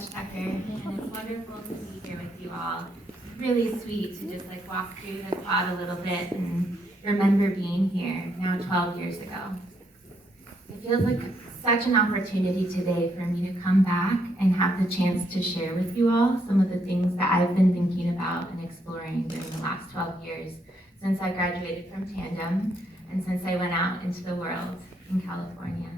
much, Tucker, and it's wonderful to be here with you all. Really sweet to just walk through the quad a little bit and remember being here now 12 years ago. It feels like such an opportunity today for me to come back and have the chance to share with you all some of the things that I've been thinking about and exploring during the last 12 years since I graduated from Tanden and since I went out into the world in California.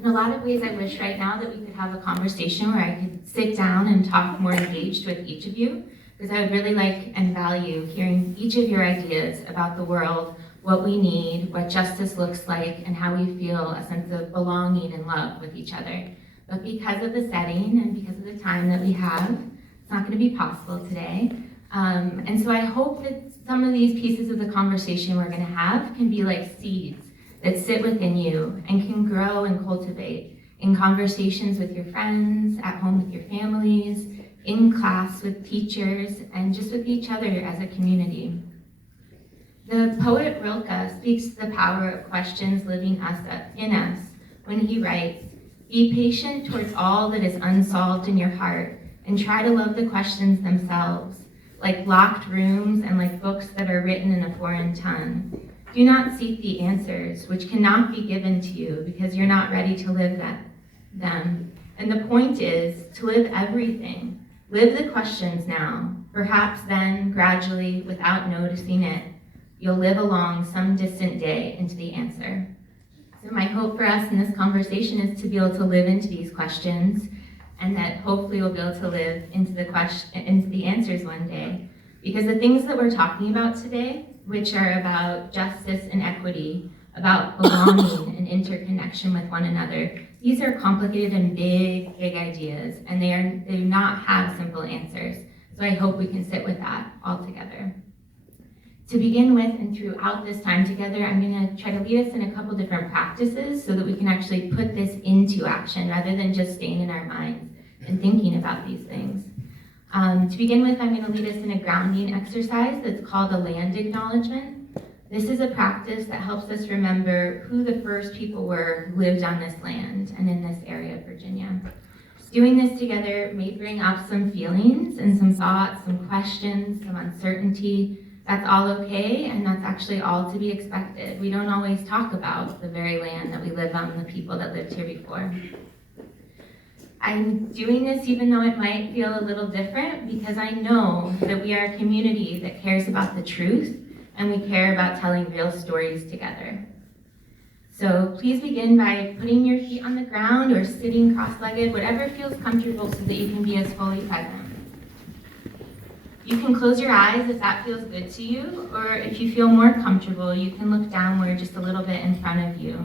In a lot of ways, I wish right now that we could have a conversation where I could sit down and talk more engaged with each of you, because I would really like and value hearing each of your ideas about the world, what we need, what justice looks like, and how we feel a sense of belonging and love with each other. But because of the setting and because of the time that we have, it's not going to be possible today. And so I hope that some of these pieces of the conversation we're going to have can be like seeds that sit within you and can grow and cultivate in conversations with your friends, at home with your families, in class with teachers, and just with each other as a community. The poet Rilke speaks to the power of questions living in us when he writes, "Be patient towards all that is unsolved in your heart, and try to love the questions themselves, like locked rooms and like books that are written in a foreign tongue. Do not seek the answers, which cannot be given to you because you're not ready to live them. And the point is to live everything. Live the questions now. Perhaps then, gradually, without noticing it, you'll live along some distant day into the answer." So my hope for us in this conversation is to be able to live into these questions, and that hopefully we'll be able to live into the answers one day. Because the things that we're talking about today, which are about justice and equity, about belonging and interconnection with one another, these are complicated and big, big ideas, and they do not have simple answers. So I hope we can sit with that all together. To begin with, and throughout this time together, I'm going to try to lead us in a couple different practices so that we can actually put this into action rather than just staying in our minds and thinking about these things. To begin with, I'm going to lead us in a grounding exercise that's called a land acknowledgement. This is a practice that helps us remember who the first people were who lived on this land and in this area of Virginia. Doing this together may bring up some feelings and some thoughts, some questions, some uncertainty. That's all okay, and that's actually all to be expected. We don't always talk about the very land that we live on, the people that lived here before. I'm doing this even though it might feel a little different, because I know that we are a community that cares about the truth, and we care about telling real stories together. So please begin by putting your feet on the ground or sitting cross-legged, whatever feels comfortable so that you can be as fully present. You can close your eyes if that feels good to you, or if you feel more comfortable, you can look downward just a little bit in front of you.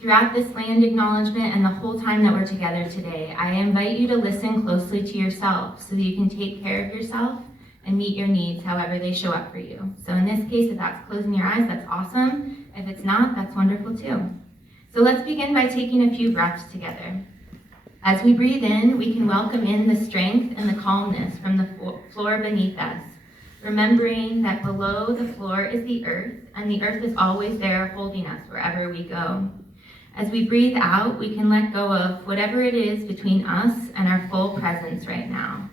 Throughout this land acknowledgement and the whole time that we're together today, I invite you to listen closely to yourself so that you can take care of yourself and meet your needs however they show up for you. So in this case, if that's closing your eyes, that's awesome. If it's not, that's wonderful too. So let's begin by taking a few breaths together. As we breathe in, we can welcome in the strength and the calmness from the floor beneath us, remembering that below the floor is the earth, and the earth is always there holding us wherever we go. As we breathe out, we can let go of whatever it is between us and our full presence right now.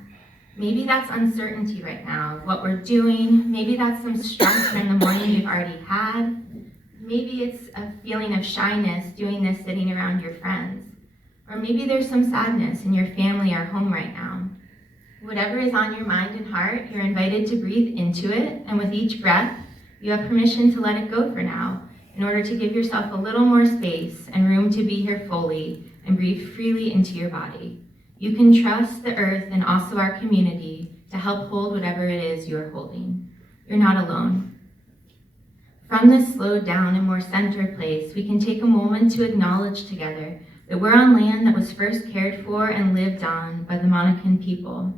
Maybe that's uncertainty right now, what we're doing. Maybe that's some stress from the morning you've already had. Maybe it's a feeling of shyness doing this sitting around your friends. Or maybe there's some sadness in your family or home right now. Whatever is on your mind and heart, you're invited to breathe into it, and with each breath, you have permission to let it go for now, in order to give yourself a little more space and room to be here fully and breathe freely into your body. You can trust the earth and also our community to help hold whatever it is you're holding. You're not alone. From this slowed down and more centered place, we can take a moment to acknowledge together that we're on land that was first cared for and lived on by the Monacan people.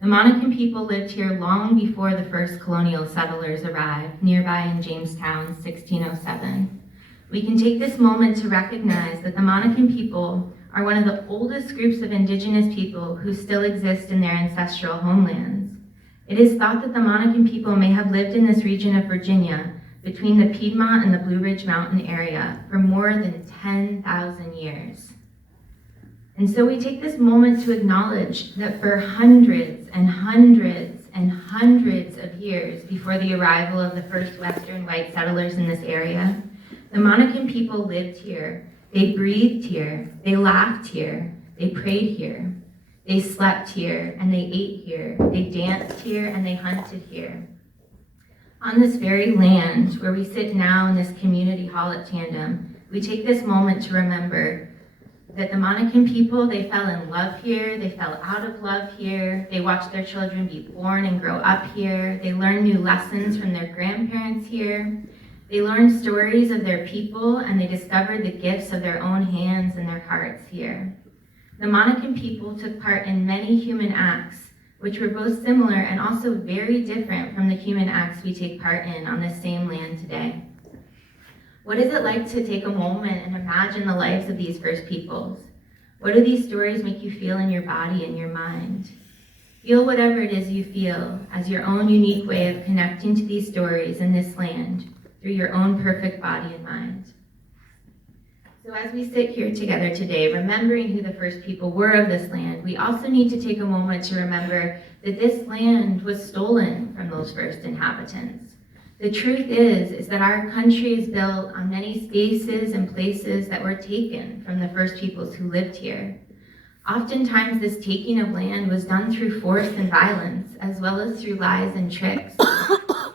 The Monacan people lived here long before the first colonial settlers arrived, nearby in Jamestown, 1607. We can take this moment to recognize that the Monacan people are one of the oldest groups of indigenous people who still exist in their ancestral homelands. It is thought that the Monacan people may have lived in this region of Virginia between the Piedmont and the Blue Ridge Mountain area for more than 10,000 years. And so we take this moment to acknowledge that for hundreds and hundreds and hundreds of years before the arrival of the first Western white settlers in this area, the Monacan people lived here. They breathed here. They laughed here. They prayed here. They slept here and they ate here. They danced here and they hunted here. On this very land where we sit now in this community hall at Tanden, we take this moment to remember that the Monacan people, they fell in love here, they fell out of love here, they watched their children be born and grow up here, they learned new lessons from their grandparents here, they learned stories of their people, and they discovered the gifts of their own hands and their hearts here. The Monacan people took part in many human acts, which were both similar and also very different from the human acts we take part in on this same land today. What is it like to take a moment and imagine the lives of these first peoples? What do these stories make you feel in your body and your mind? Feel whatever it is you feel as your own unique way of connecting to these stories in this land through your own perfect body and mind. So as we sit here together today, remembering who the first people were of this land, we also need to take a moment to remember that this land was stolen from those first inhabitants. The truth is that our country is built on many spaces and places that were taken from the first peoples who lived here. Oftentimes, this taking of land was done through force and violence, as well as through lies and tricks.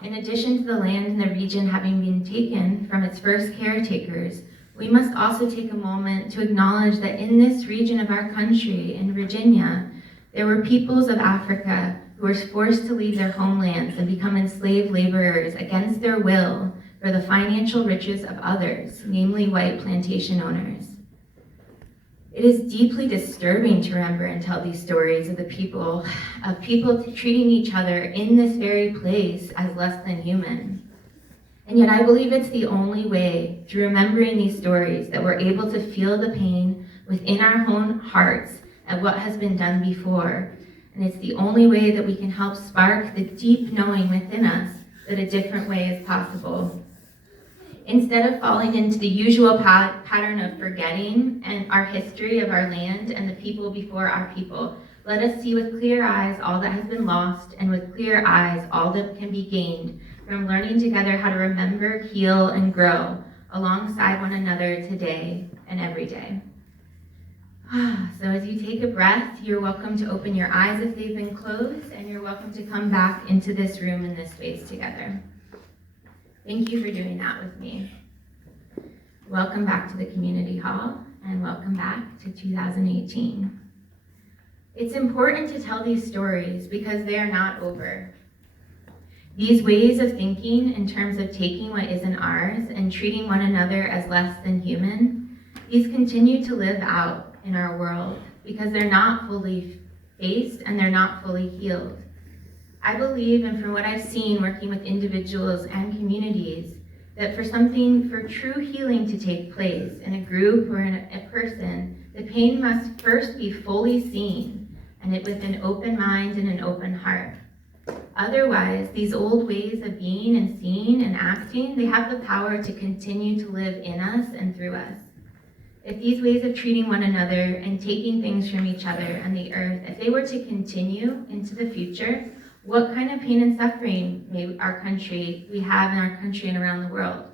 In addition to the land in the region having been taken from its first caretakers, we must also take a moment to acknowledge that in this region of our country, in Virginia, there were peoples of Africa who were forced to leave their homelands and become enslaved laborers against their will for the financial riches of others, namely white plantation owners. It is deeply disturbing to remember and tell these stories of people treating each other in this very place as less than human. And yet I believe it's the only way, through remembering these stories, that we're able to feel the pain within our own hearts at what has been done before. And it's the only way that we can help spark the deep knowing within us that a different way is possible. Instead of falling into the usual pattern of forgetting and our history of our land and the people before our people, let us see with clear eyes all that has been lost, and with clear eyes all that can be gained from learning together how to remember, heal, and grow alongside one another today and every day. So as you take a breath, you're welcome to open your eyes if they've been closed, and you're welcome to come back into this room and this space together. Thank you for doing that with me. Welcome back to the community hall, and welcome back to 2018. It's important to tell these stories because they are not over. These ways of thinking in terms of taking what isn't ours and treating one another as less than human, these continue to live out in our world because they're not fully faced and they're not fully healed. I believe, and from what I've seen working with individuals and communities, that for true healing to take place in a group or in a person, the pain must first be fully seen, and it with an open mind and an open heart. Otherwise, these old ways of being and seeing and acting, they have the power to continue to live in us and through us. If these ways of treating one another and taking things from each other and the earth, if they were to continue into the future, what kind of pain and suffering may we have in our country and around the world?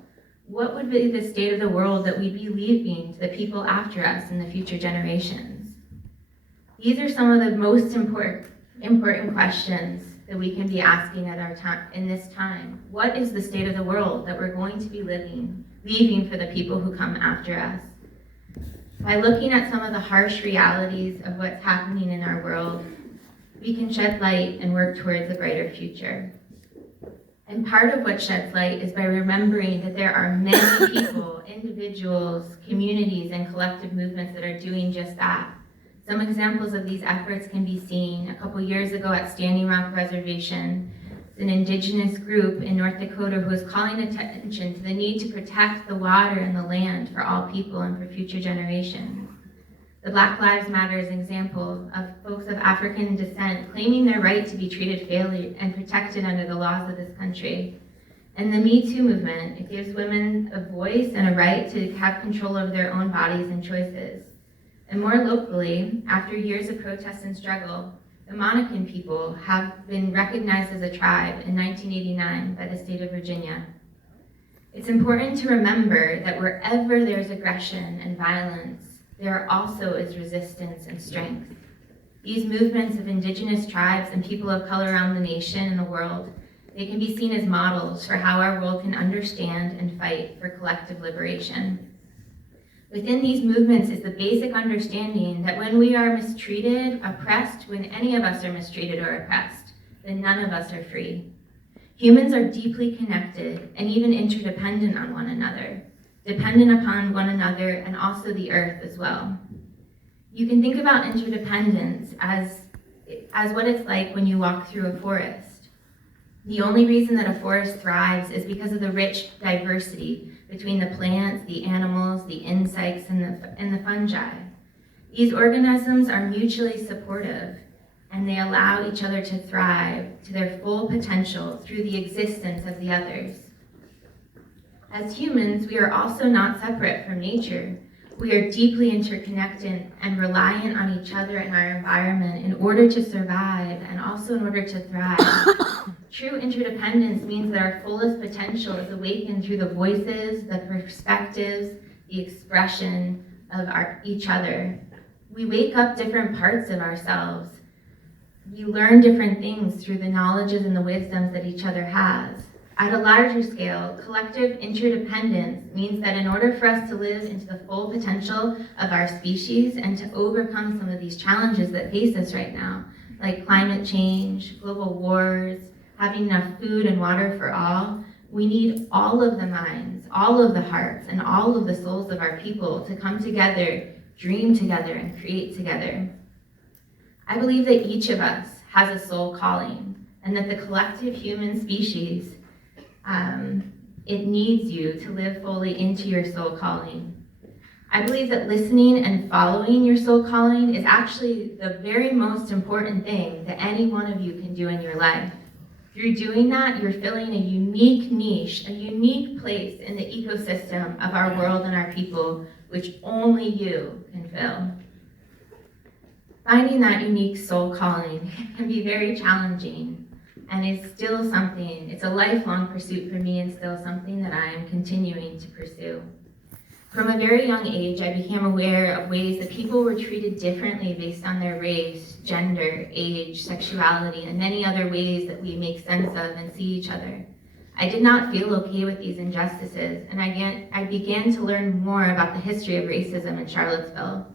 What would be the state of the world that we'd be leaving to the people after us and the future generations? These are some of the most important questions that we can be asking at our time in this time. What is the state of the world that we're going to be leaving for the people who come after us? By looking at some of the harsh realities of what's happening in our world, we can shed light and work towards a brighter future. And part of what sheds light is by remembering that there are many people, individuals, communities, and collective movements that are doing just that. Some examples of these efforts can be seen a couple years ago at Standing Rock Reservation, an indigenous group in North Dakota who was calling attention to the need to protect the water and the land for all people and for future generations. The Black Lives Matter is an example of folks of African descent claiming their right to be treated fairly and protected under the laws of this country. And the Me Too movement, it gives women a voice and a right to have control over their own bodies and choices. And more locally, after years of protest and struggle, the Monacan people have been recognized as a tribe in 1989 by the state of Virginia. It's important to remember that wherever there's aggression and violence, there also is resistance and strength. These movements of indigenous tribes and people of color around the nation and the world, they can be seen as models for how our world can understand and fight for collective liberation. Within these movements is the basic understanding that when we are mistreated, oppressed, when any of us are mistreated or oppressed, then none of us are free. Humans are deeply connected and even interdependent on one another, dependent upon one another and also the earth as well. You can think about interdependence as what it's like when you walk through a forest. The only reason that a forest thrives is because of the rich diversity between the plants, the animals, the insects, and the fungi. These organisms are mutually supportive, and they allow each other to thrive to their full potential through the existence of the others. As humans, we are also not separate from nature. We are deeply interconnected and reliant on each other and our environment in order to survive and also in order to thrive. True interdependence means that our fullest potential is awakened through the voices, the perspectives, the expression of each other. We wake up different parts of ourselves. We learn different things through the knowledges and the wisdoms that each other has. At a larger scale, collective interdependence means that in order for us to live into the full potential of our species and to overcome some of these challenges that face us right now, like climate change, global wars, having enough food and water for all, we need all of the minds, all of the hearts, and all of the souls of our people to come together, dream together, and create together. I believe that each of us has a soul calling, and that the collective human species, it needs you to live fully into your soul calling. I believe that listening and following your soul calling is actually the very most important thing that any one of you can do in your life. Through doing that, you're filling a unique niche, a unique place in the ecosystem of our world and our people, which only you can fill. Finding that unique soul calling can be very challenging, and it's still something, it's a lifelong pursuit for me and still something that I am continuing to pursue. From a very young age, I became aware of ways that people were treated differently based on their race, gender, age, sexuality, and many other ways that we make sense of and see each other. I did not feel okay with these injustices, and I began to learn more about the history of racism in Charlottesville.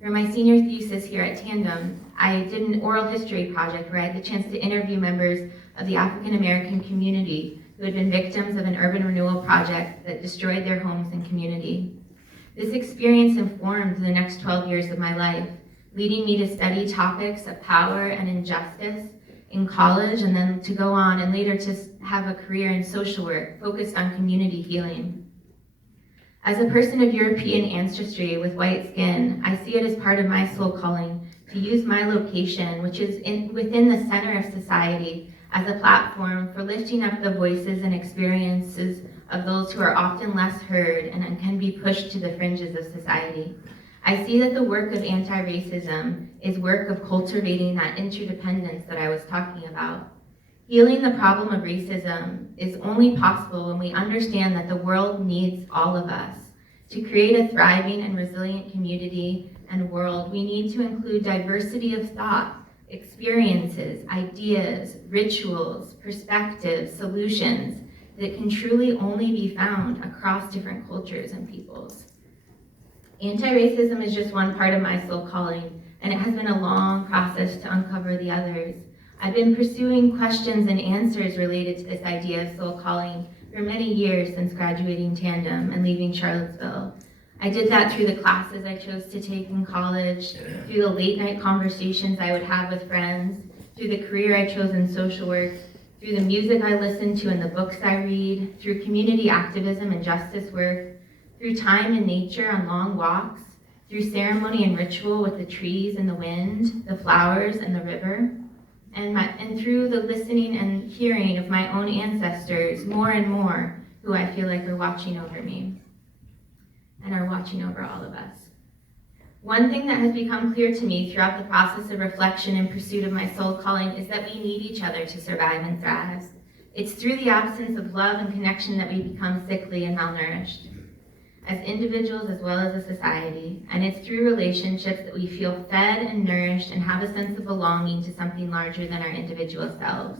For my senior thesis here at Tanden, I did an oral history project where I had the chance to interview members of the African American community who had been victims of an urban renewal project that destroyed their homes and community. This experience informed the next 12 years of my life, leading me to study topics of power and injustice in college, and then to go on and later to have a career in social work focused on community healing. As a person of European ancestry with white skin, I see it as part of my soul calling to use my location, which is within the center of society, as a platform for lifting up the voices and experiences of those who are often less heard and can be pushed to the fringes of society. I see that the work of anti-racism is work of cultivating that interdependence that I was talking about. Healing the problem of racism is only possible when we understand that the world needs all of us. To create a thriving and resilient community and world, we need to include diversity of thought, experiences, ideas, rituals, perspectives, solutions that can truly only be found across different cultures and peoples. Anti-racism is just one part of my soul calling, and it has been a long process to uncover the others. I've been pursuing questions and answers related to this idea of soul calling for many years since graduating Tandem and leaving Charlottesville. I did that through the classes I chose to take in college, through the late night conversations I would have with friends, through the career I chose in social work, through the music I listened to and the books I read, through community activism and justice work, through time in nature on long walks, through ceremony and ritual with the trees and the wind, the flowers and the river, and through the listening and hearing of my own ancestors, more and more, who I feel like are watching over me and are watching over all of us. One thing that has become clear to me throughout the process of reflection and pursuit of my soul calling is that we need each other to survive and thrive. It's through the absence of love and connection that we become sickly and malnourished, as individuals as well as a society, and it's through relationships that we feel fed and nourished and have a sense of belonging to something larger than our individual selves.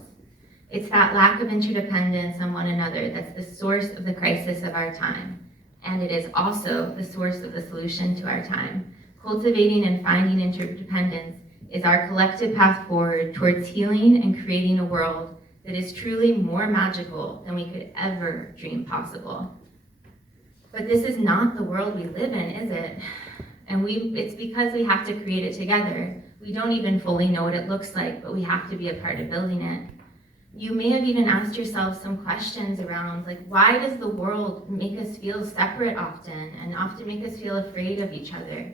It's that lack of interdependence on one another that's the source of the crisis of our time, and it is also the source of the solution to our time. Cultivating and finding interdependence is our collective path forward towards healing and creating a world that is truly more magical than we could ever dream possible. But this is not the world we live in, is it? And it's because we have to create it together. We don't even fully know what it looks like, but we have to be a part of building it. You may have even asked yourself some questions around, like, why does the world make us feel separate often and often make us feel afraid of each other?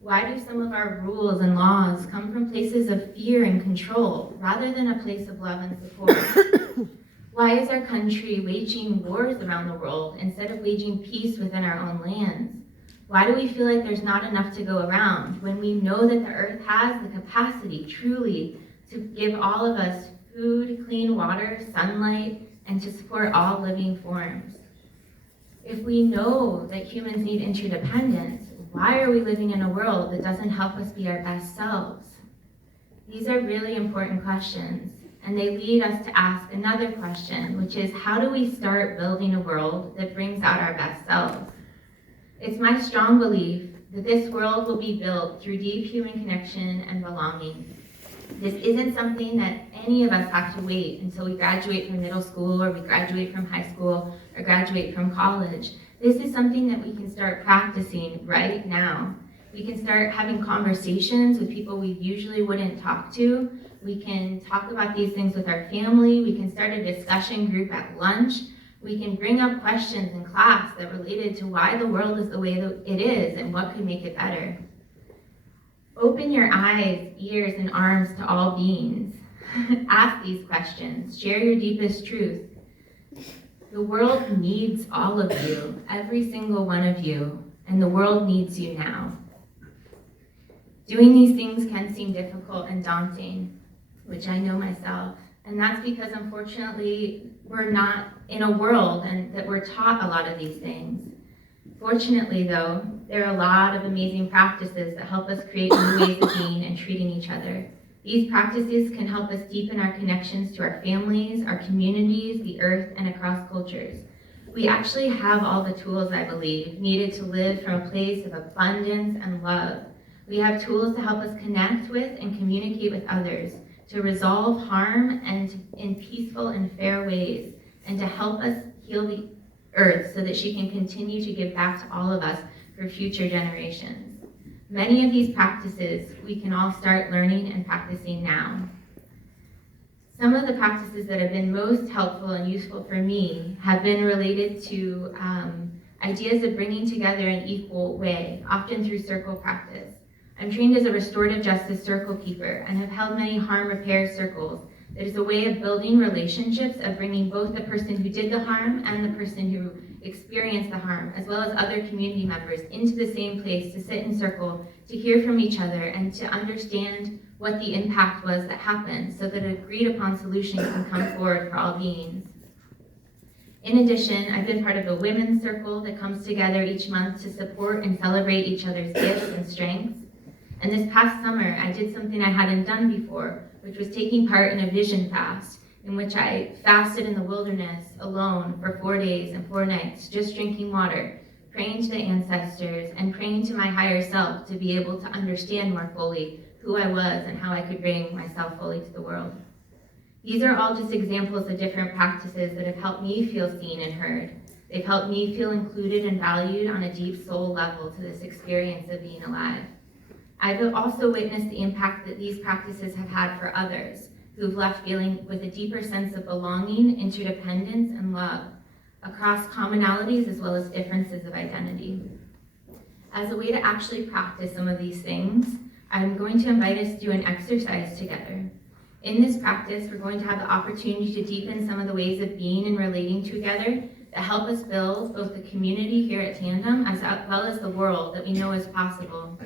Why do some of our rules and laws come from places of fear and control rather than a place of love and support? Why is our country waging wars around the world instead of waging peace within our own lands? Why do we feel like there's not enough to go around when we know that the earth has the capacity truly to give all of us food, clean water, sunlight, and to support all living forms? If we know that humans need interdependence, why are we living in a world that doesn't help us be our best selves? These are really important questions, and they lead us to ask another question, which is, how do we start building a world that brings out our best selves? It's my strong belief that this world will be built through deep human connection and belonging. This isn't something that any of us have to wait until we graduate from middle school or we graduate from high school or graduate from college. This is something that we can start practicing right now. We can start having conversations with people we usually wouldn't talk to. We can talk about these things with our family. We can start a discussion group at lunch. We can bring up questions in class that related to why the world is the way that it is and what could make it better. Open your eyes, ears, and arms to all beings. Ask these questions. Share your deepest truth. The world needs all of you, every single one of you, and the world needs you now. Doing these things can seem difficult and daunting, which I know myself, and that's because unfortunately we're not in a world and that we're taught a lot of these things. Fortunately though, there are a lot of amazing practices that help us create new ways of being and treating each other. These practices can help us deepen our connections to our families, our communities, the earth, and across cultures. We actually have all the tools, I believe, needed to live from a place of abundance and love. We have tools to help us connect with and communicate with others, to resolve harm and in peaceful and fair ways, and to help us heal the earth so that she can continue to give back to all of us for future generations. Many of these practices we can all start learning and practicing now. Some of the practices that have been most helpful and useful for me have been related to ideas of bringing together in equal way, often through circle practice. I'm trained as a restorative justice circle keeper and have held many harm repair circles. It is a way of building relationships, of bringing both the person who did the harm and the person who experienced the harm, as well as other community members, into the same place to sit in circle, to hear from each other, and to understand what the impact was that happened, so that an agreed upon solution can come forward for all beings. In addition, I've been part of a women's circle that comes together each month to support and celebrate each other's gifts and strengths. And this past summer, I did something I hadn't done before, which was taking part in a vision fast, in which I fasted in the wilderness alone for 4 days and 4 nights, just drinking water, praying to the ancestors, and praying to my higher self to be able to understand more fully who I was and how I could bring myself fully to the world. These are all just examples of different practices that have helped me feel seen and heard. They've helped me feel included and valued on a deep soul level to this experience of being alive. I've also witnessed the impact that these practices have had for others, who've left feeling with a deeper sense of belonging, interdependence, and love, across commonalities as well as differences of identity. As a way to actually practice some of these things, I'm going to invite us to do an exercise together. In this practice, we're going to have the opportunity to deepen some of the ways of being and relating together that help us build both the community here at Tandem as well as the world that we know is possible.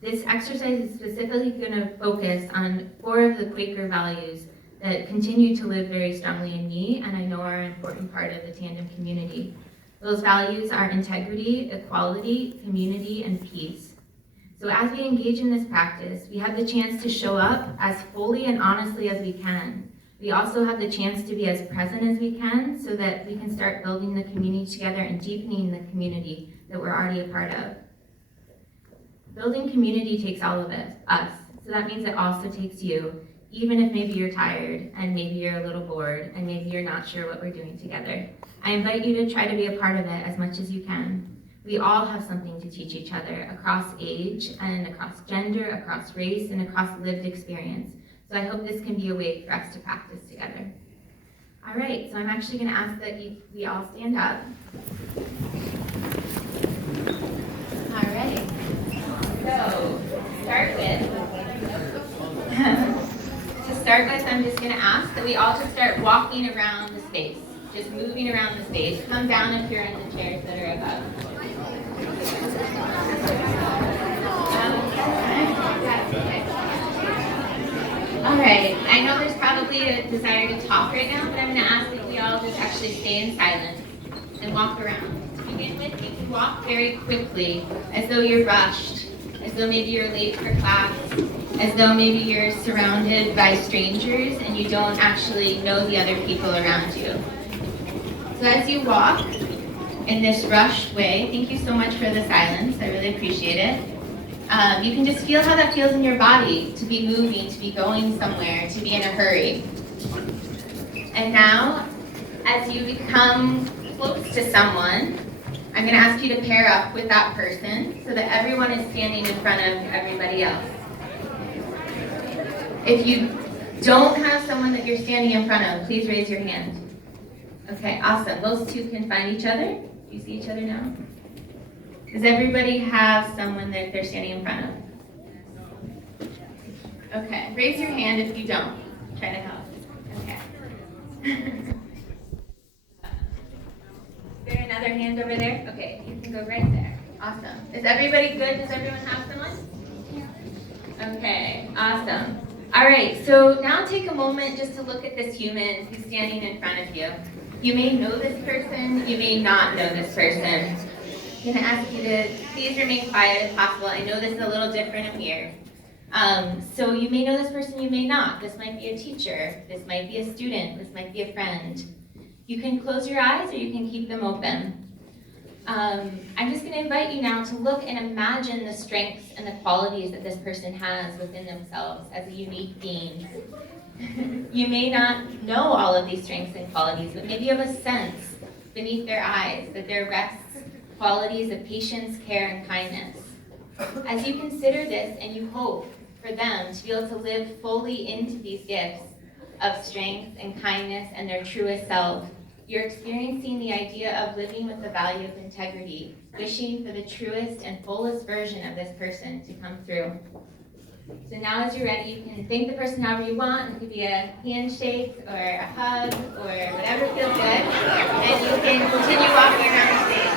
This exercise is specifically going to focus on 4 of the Quaker values that continue to live very strongly in me and I know are an important part of the Tanden community. Those values are integrity, equality, community, and peace. So as we engage in this practice, we have the chance to show up as fully and honestly as we can. We also have the chance to be as present as we can so that we can start building the community together and deepening the community that we're already a part of. Building community takes all of us. So that means it also takes you, even if maybe you're tired and maybe you're a little bored and maybe you're not sure what we're doing together. I invite you to try to be a part of it as much as you can. We all have something to teach each other across age and across gender, across race, and across lived experience. So I hope this can be a way for us to practice together. All right, so I'm actually going to ask that we all stand up. All right. So, to start with, I'm just going to ask that we all just start walking around the space, just moving around the space. Come down if you're in the chairs that are above. All right, I know there's probably a desire to talk right now, but I'm going to ask that we all just actually stay in silence and walk around. To begin with, you can walk very quickly, as though you're rushed, as though maybe you're late for class, as though maybe you're surrounded by strangers and you don't actually know the other people around you. So as you walk in this rushed way, thank you so much for the silence, I really appreciate it. You can just feel how that feels in your body, to be moving, to be going somewhere, to be in a hurry. And now, as you become close to someone, I'm going to ask you to pair up with that person so that everyone is standing in front of everybody else. If you don't have someone that you're standing in front of, please raise your hand. Okay, awesome. Those two can find each other. Do you see each other now? Does everybody have someone that they're standing in front of? Okay, raise your hand if you don't. Try to help. Okay. Is there another hand over there? Okay, you can go right there. Awesome. Is everybody good? Does everyone have someone? Okay, awesome. All right, so now take a moment just to look at this human who's standing in front of you. You may know this person, you may not know this person. I'm going to ask you to please remain quiet if possible. I know this is a little different and weird. So you may know this person, you may not. This might be a teacher, this might be a student, this might be a friend. You can close your eyes or you can keep them open. I'm just going to invite you now to look and imagine the strengths and the qualities that this person has within themselves as a unique being. You may not know all of these strengths and qualities, but maybe you have a sense beneath their eyes that there rests qualities of patience, care, and kindness. As you consider this and you hope for them to be able to live fully into these gifts of strength and kindness and their truest self, you're experiencing the idea of living with the value of integrity, wishing for the truest and fullest version of this person to come through. So now as you're ready, you can thank the person however you want. It could be a handshake or a hug or whatever feels good. And you can continue walking around the stage.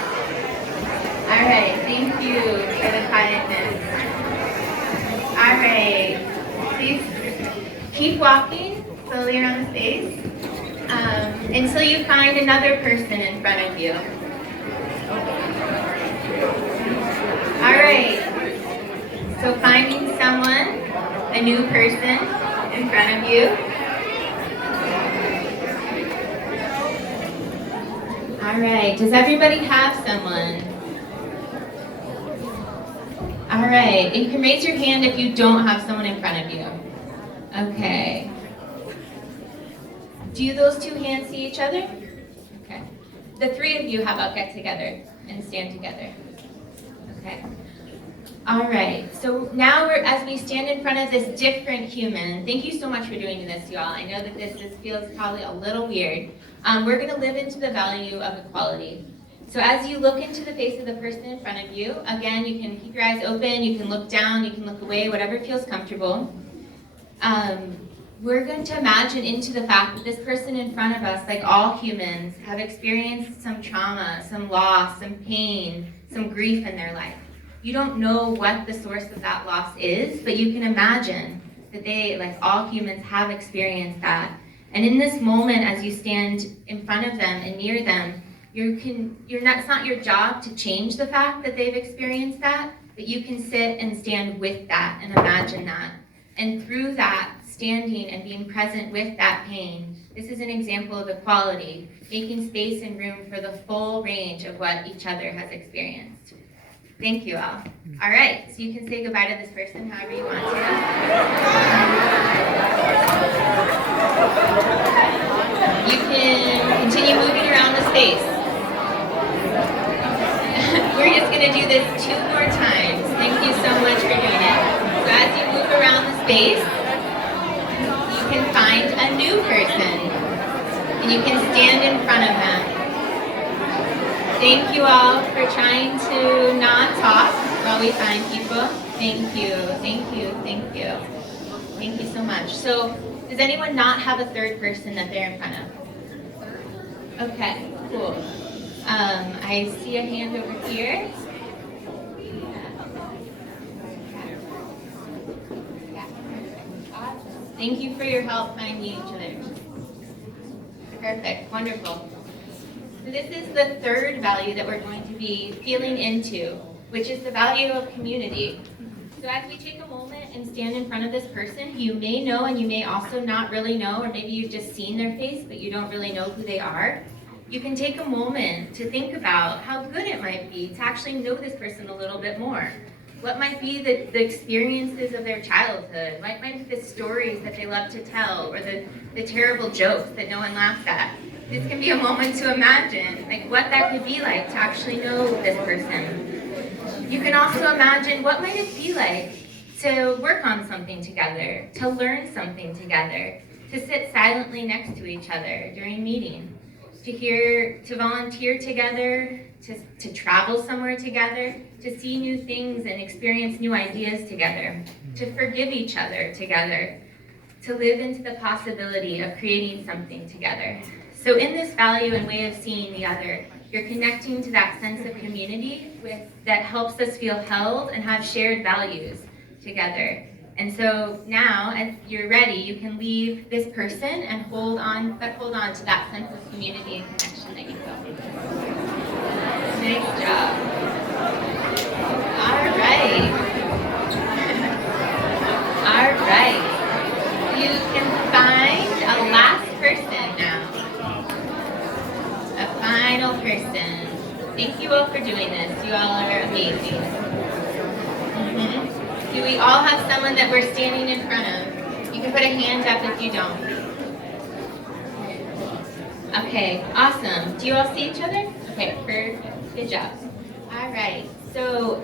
All right, thank you for the quietness. All right, please keep walking slowly around the space until you find another person in front of you. All right, so finding someone, a new person in front of you. All right, does everybody have someone? All right, you can raise your hand if you don't have someone in front of you. Okay. Do those two hands see each other? Okay. The three of you, how about get together and stand together? Okay. All right, so now as we stand in front of this different human, thank you so much for doing this, y'all. I know that this feels probably a little weird. We're gonna live into the value of equality. So as you look into the face of the person in front of you, again, you can keep your eyes open, you can look down, you can look away, whatever feels comfortable. We're going to imagine into the fact that this person in front of us, like all humans, have experienced some trauma, some loss, some pain, some grief in their life. You don't know what the source of that loss is, but you can imagine that they, like all humans, have experienced that. And in this moment, as you stand in front of them and near them, it's not your job to change the fact that they've experienced that, but you can sit and stand with that and imagine that. And through that, standing and being present with that pain, this is an example of equality, making space and room for the full range of what each other has experienced. Thank you all. All right, so you can say goodbye to this person however you want to. You can continue moving around the space. We're just going to do this 2 more times. Thank you so much for doing it. So as you move around the space, you can find a new person, and you can stand in front of them. Thank you all for trying to not talk while we find people. Thank you, thank you, thank you. Thank you so much. So, does anyone not have a third person that they're in front of? Okay, cool. I see a hand over here. Thank you for your help finding each other. Perfect, wonderful. So this is the third value that we're going to be feeling into, which is the value of community. So as we take a moment and stand in front of this person who you may know and you may also not really know, or maybe you've just seen their face but you don't really know who they are, you can take a moment to think about how good it might be to actually know this person a little bit more. What might be the experiences of their childhood? What might be the stories that they love to tell, or the terrible jokes that no one laughs at? This can be a moment to imagine like what that could be like to actually know this person. You can also imagine what might it be like to work on something together, to learn something together, to sit silently next to each other during meetings, to volunteer together, to travel somewhere together, to see new things and experience new ideas together, to forgive each other together, to live into the possibility of creating something together. So in this value and way of seeing the other, you're connecting to that sense of community that helps us feel held and have shared values together. And so now, as you're ready, you can leave this person and hold on to that sense of community and connection that you felt. Nice job. All right. All right. You can find a last person now. A final person. Thank you all for doing this. You all are amazing. Do we all have someone that we're standing in front of? You can put a hand up if you don't. Okay, awesome. Do you all see each other? Okay, perfect. Good job. All right. So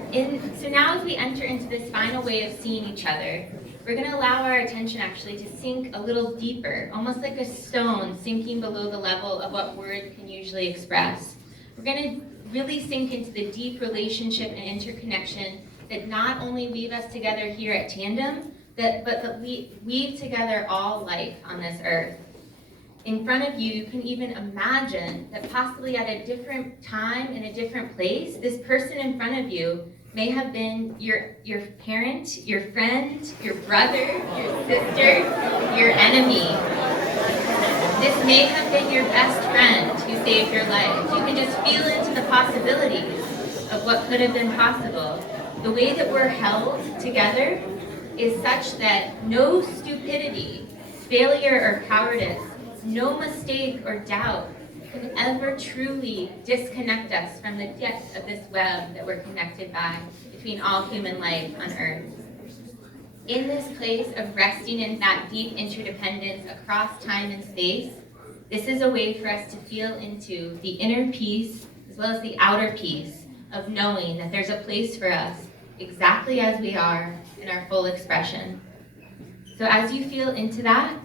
now as we enter into this final way of seeing each other, we're going to allow our attention actually to sink a little deeper, almost like a stone sinking below the level of what words can usually express. We're going to really sink into the deep relationship and interconnection that not only weave us together here at Tanden, but that we weave together all life on this earth. In front of you, you can even imagine that possibly at a different time, in a different place, this person in front of you may have been your parent, your friend, your brother, your sister, your enemy. This may have been your best friend who saved your life. You can just feel into the possibilities of what could have been possible. The way that we're held together is such that no stupidity, failure, or cowardice, no mistake or doubt can ever truly disconnect us from the depth of this web that we're connected by between all human life on Earth. In this place of resting in that deep interdependence across time and space, this is a way for us to feel into the inner peace as well as the outer peace of knowing that there's a place for us exactly as we are in our full expression. So as you feel into that,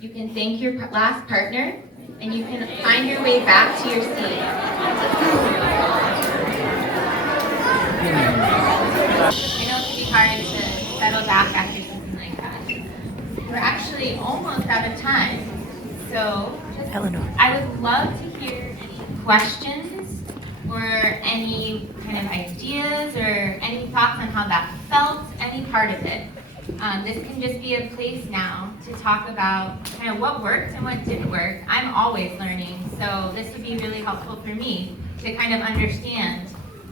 you can thank your last partner and you can find your way back to your seat. I know it can be hard to settle back after something like that. We're actually almost out of time. So I would love to hear any questions or any kind of ideas or any thoughts on how that felt, any part of it. This can just be a place now to talk about kind of what worked and what didn't work. I'm always learning, so this would be really helpful for me to kind of understand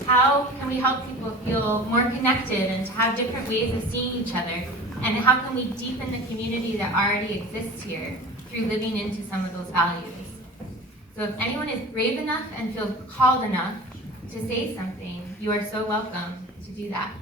how can we help people feel more connected and to have different ways of seeing each other, and how can we deepen the community that already exists here through living into some of those values. So if anyone is brave enough and feels called enough to say something, you are so welcome to do that.